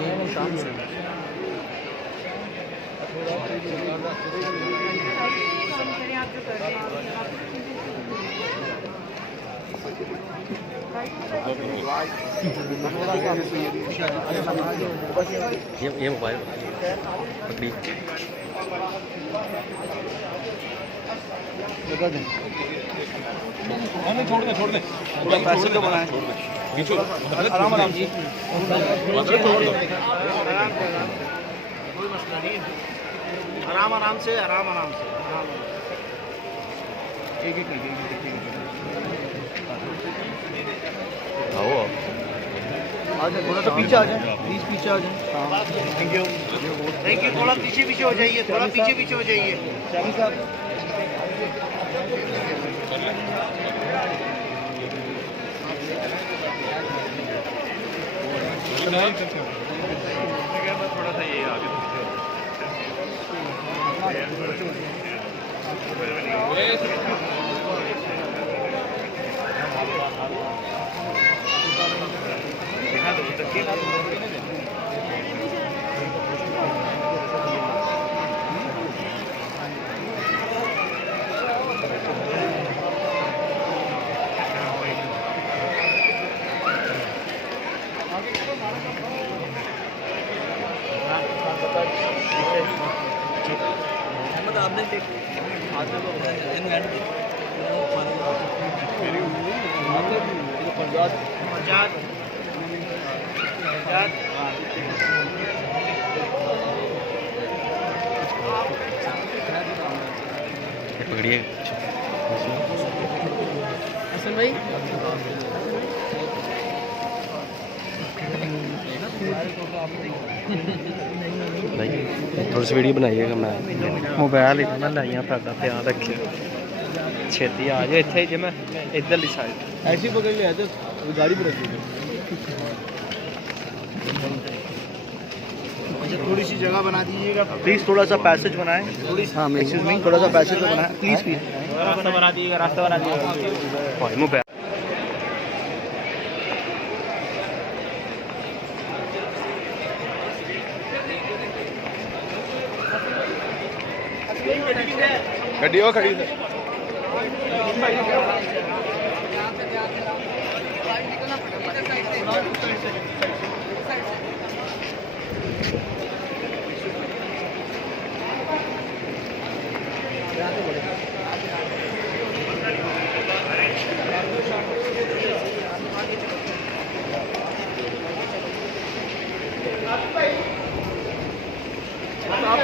शाम से ये मोबाइल पकड़ी छोड़ दे पैसे तो बनाए आराम आराम जी कोई मसला नहीं आराम आराम से एक आओ आ जाए थोड़ा सा पीछे आ जाए प्लीज पीछे आ जाए थैंक यू थोड़ा पीछे हो जाइए शामी साहब थोड़ा सा ये आगे आपने पकड़िए हसन भाई थोड़ी सी वीडियो बनाइएगा मैं मोबाइल मैं लाइया पैदा ध्यान रखिए छेती आ जाए इतने जे मैं इधरली साइड ऐसी पकड़ लिया तो गाड़ी पर रखिए थोड़ी सी जगह बना दीजिएगा प्लीज़ थोड़ा सा पैसेज बनाएं थोड़ा सा पैसेज बनाएं प्लीज़ रास्ता बना दीजिएगा मोबाइल गड्डी वो खड़ी आप